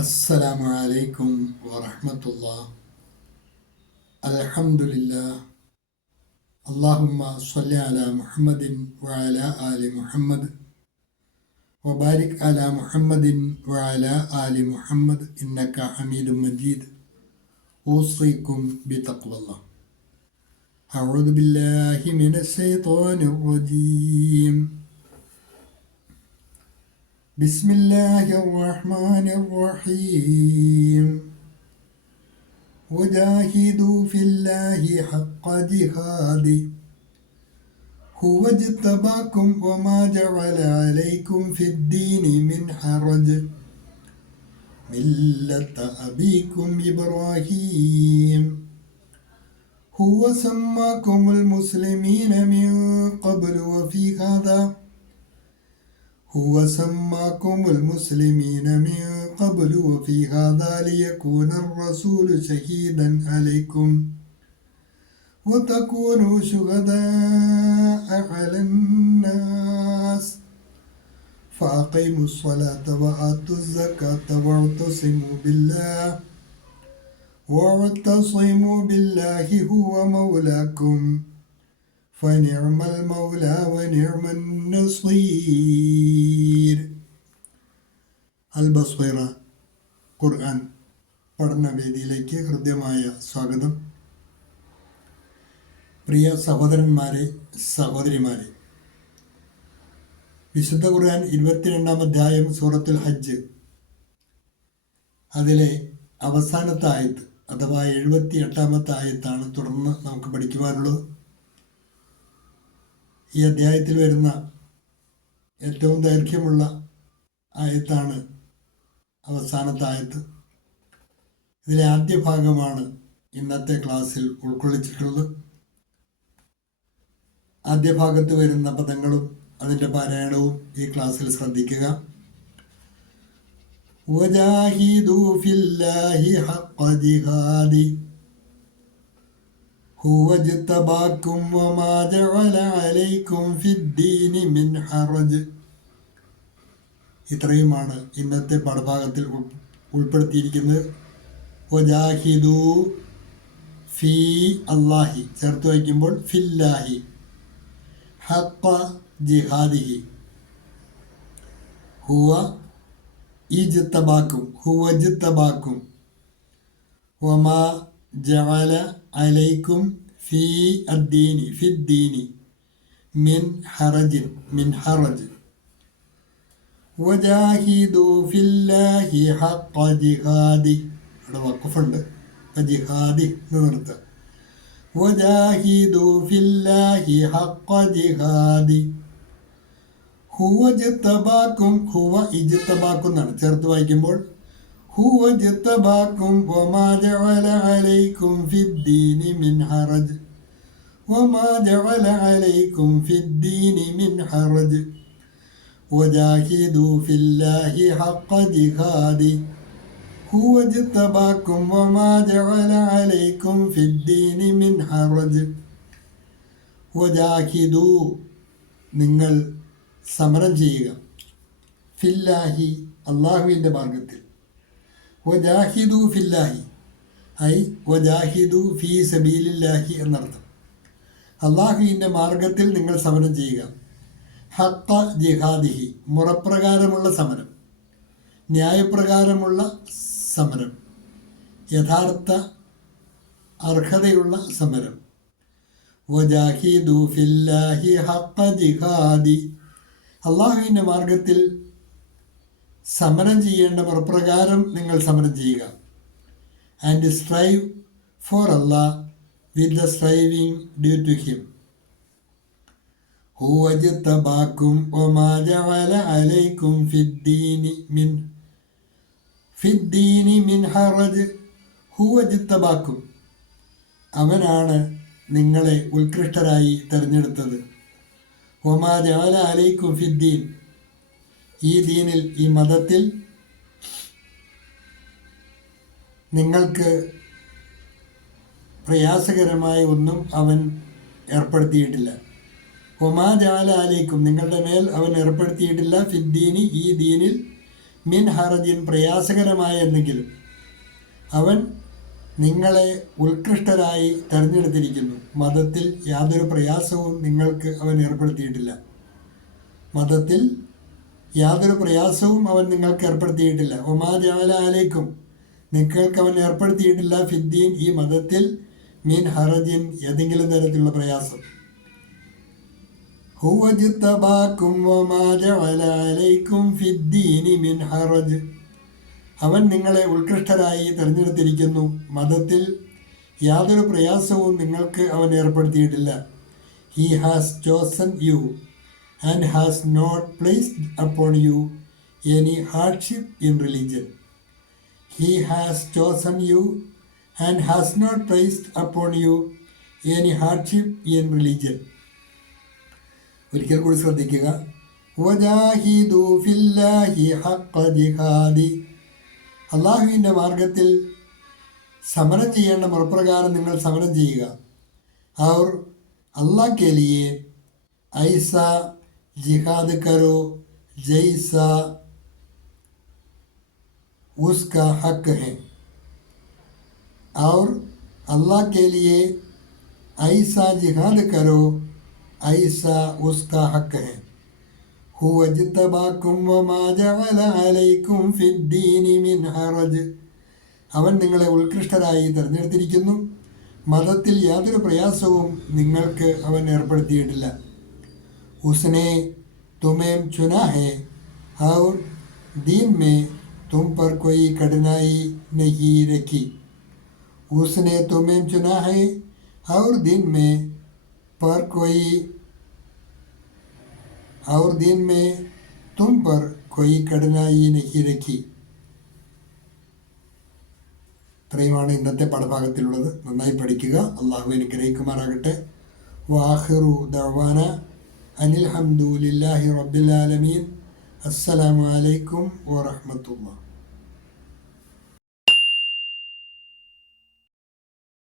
السلام عليكم ورحمة الله. الحمد لله. اللهم صل على محمد وعلى آل محمد وبارك على محمد وعلى آل محمد إنك حميد مجيد. أوصيكم بتقوى الله. أعوذ بالله من الشيطان الرجيم. بسم الله الرحمن الرحيم. وجاهدوا في الله حق جهاده هو اجتباكم وما جعل عليكم في الدين من حرج ملة أبيكم إبراهيم هو سماكم المسلمين من قبل وفي هذا ليكون الرسول شهيدا عليكم وتكونوا شهداء على الناس فأقيموا الصلاة وآتوا الزكاة واعتصموا بالله هو مولاكم فنعم المولى ونعم النصير. അൽബസ്വൈറ ഖുർആൻ പഠനവേദിയിലേക്ക് ഹൃദ്യമായ സ്വാഗതം. പ്രിയ സഹോദരന്മാരെ, സഹോദരിമാരെ, വിശുദ്ധ ഖുർആൻ 22-ാം അധ്യായം സൂറത്തുൽ ഹജ്ജ്, അതിലെ അവസാനത്തെ ആയത്ത് അഥവാ 78-ാമത്തെ ആയത്താണ് തുടർന്ന് നമുക്ക് പഠിക്കുവാനുള്ളത്. ഈ അധ്യായത്തിൽ വരുന്ന ഏറ്റവും ദൈർഘ്യമുള്ള ആയത്താണ് അവസാനത്തെ ആയത്ത്. ഇതിലെ ആദ്യ ഭാഗമാണ് ഇന്നത്തെ ക്ലാസ്സിൽ ഉൾക്കൊള്ളിച്ചിട്ടുള്ളത്. ആദ്യ ഭാഗത്ത് വരുന്ന പദങ്ങളും അതിൻ്റെ പാരായണവും ഈ ക്ലാസ്സിൽ ശ്രദ്ധിക്കുക. വജാഹിദു ഫില്ലാഹി ഹഖ്ഖ ജിഹാദി هو اجتباكم وما جعل عليكم في الدين من حرج. ഇത്രയുമാണ് ഇന്നത്തെ പാഠഭാഗത്തിൽ ഉൾപ്പെടുത്തിയിരിക്കുന്നത്. വജാഹിദു ഫി അല്ലാഹി ചേർത്ത് വയ്ക്കുമ്പോൾ ഫില്ലാഹി ഹഖ്ഖ ജിഹാദിഹി ഹുവ ഇജ്തബാക്കും വമാ ജഅല അലൈക്കും ഫി അദ്ദീനി മിൻ ഹറജ് വജാഹിദു ഫില്ലാഹി ഹഖ്ഖ ജിഹാദി. അവിടെ വഖഫുണ്ട്, ജിഹാദി എന്ന് നിർത്തുക. വജാഹിദു ഫില്ലാഹി ഹഖ്ഖ ജിഹാദി ഹുവ ഇജ്തബാക്കും എന്നാണ് ചേർത്ത് വായിക്കുമ്പോൾ هو اجتباكم وما جعل عليكم في الدين من حرج وجاهدوا في الله حق جهاده هو اجتباكم وما جعل عليكم في الدين من حرج وجاهدوا നിങ്ങൾ സമരം ചെയ്യുക ഫില്ലാഹി അല്ലാഹുവിൻ്റെ മാർഗത്തിൽ. വജാഹിദു ഫില്ലാഹി വജാഹിദു ഫീ സബീലില്ലാഹി എന്നർത്ഥം. അള്ളാഹുവിൻ്റെ മാർഗത്തിൽ നിങ്ങൾ സമരം ചെയ്യുക. ഹഖ്ഖ ജിഹാദിഹി മുറപ്രകാരമുള്ള സമരം, ന്യായപ്രകാരമുള്ള സമരം, യഥാർത്ഥ അർഹതയുള്ള സമരം. വജാഹിദു ഫില്ലാഹി ഹഖ്ഖ ജിഹാദി അള്ളാഹുവിൻ്റെ മാർഗത്തിൽ സമരം ചെയ്യേണ്ട മുറപ്രകാരം നിങ്ങൾ സമരം ചെയ്യുക. And strive for Allah with the striving due to him. ഹുവ ഇജ്തബാക്കും വമാ ജഅല അലൈക്കും ഫിദ്ദീനി മിൻ ഹറജ്. ഹുവ ഇജ്തബാക്കും അവനാണ് നിങ്ങളെ ഉത്കൃഷ്ടരായി തിരഞ്ഞെടുത്തത്. വമാ ജഅല അലൈക്കും ഫിദ്ദീൻ ഈ ദീനിൽ, ഈ മതത്തിൽ നിങ്ങൾക്ക് പ്രയാസകരമായ ഒന്നും അവൻ ഏർപ്പെടുത്തിയിട്ടില്ല. ഒമാ ജഅല അലൈക്കും നിങ്ങളുടെ മേൽ അവൻ ഏർപ്പെടുത്തിയിട്ടില്ല ഫിദ്ദീനി ഈ ദീനിൽ മിൻ ഹറജിൻ പ്രയാസകരമായ എന്തെങ്കിലും, അവൻ നിങ്ങളെ ഉത്കൃഷ്ടരായി തിരഞ്ഞെടുത്തിരിക്കുന്നു. മതത്തിൽ യാതൊരു പ്രയാസവും നിങ്ങൾക്ക് അവൻ ഏർപ്പെടുത്തിയിട്ടില്ല. മതത്തിൽ യാതൊരു പ്രയാസവും അവൻ നിങ്ങൾക്ക് ഏർപ്പെടുത്തിയിട്ടില്ല. ഒമാ ജഅല അലൈക്കും, നിങ്ങൾക്ക് അവൻ ഏർപ്പെടുത്തിയിട്ടില്ല ഫിദ്ദീൻ, ഈ മതത്തിൽ, മിൻ ഹറജിൻ ഏതെങ്കിലും തരത്തിലുള്ള പ്രയാസം. ഹുവ ജ്തബാകും വമാ ജഅല അലൈക്കും ഫിദ്ദീനി മിൻ ഹറജ്, അവൻ നിങ്ങളെ ഉത്കൃഷ്ടരായി തിരഞ്ഞെടുത്തിരിക്കുന്നു. മതത്തിൽ യാതൊരു പ്രയാസവും നിങ്ങൾക്ക് അവൻ ഏർപ്പെടുത്തിയിട്ടില്ല. He has chosen you and has not placed upon you any hardship in religion. He has chosen you and has not placed upon you any hardship in religion. ഒരിക്കൽ കൂടി ശ്രദ്ധിക്കുക. വജാഹിദു ഫില്ലാഹി ഹഖ്ഖ ജിഹാദി, അള്ളാഹുവിൻ്റെ മാർഗത്തിൽ സമരം ചെയ്യേണ്ട മുറപ്രകാരം നിങ്ങൾ സമരം ചെയ്യുക. और अल्लाह के लिए ऐसा जिहाद करो जैसा उसका हक है. और अल्लाह के लिए ऐसा जिहाद करो ऐसा उसका हक है. हुव ज्तबाकुम वमा जअല അലൈക്കും ഫിദ്ദീനി മിൻ ഹറജ്, അവൻ നിങ്ങളെ ഉത്കൃഷ്ടരായി തിരഞ്ഞെടുത്തിരിക്കുന്നു. മതത്തിൽ യാതൊരു പ്രയാസവും നിങ്ങൾക്ക് അവൻ ഏർപ്പെടുത്തിയിട്ടില്ല. उसने तुम्हें चुना है और दीन में तुम पर कोई कठिनाई नहीं रखी. उसने तुम्हें चुना है और दीन में तुम पर कोई कठिनाई नहीं रखी. ഇത്രയുമാണ് ഇന്നത്തെ പാഠഭാഗത്തിലുള്ളത്. നന്നായി പഠിക്കുക. അള്ളാഹു അനുഗ്രഹിക്കുമാറാകട്ടെ. വാഹിറു ദഅ്വാന അനിൽ ഹംദുലില്ലാഹി റബ്ബിൽ ആലമീൻ. അസ്സലാമു അലൈക്കും വറഹ്മത്തുള്ളാഹി.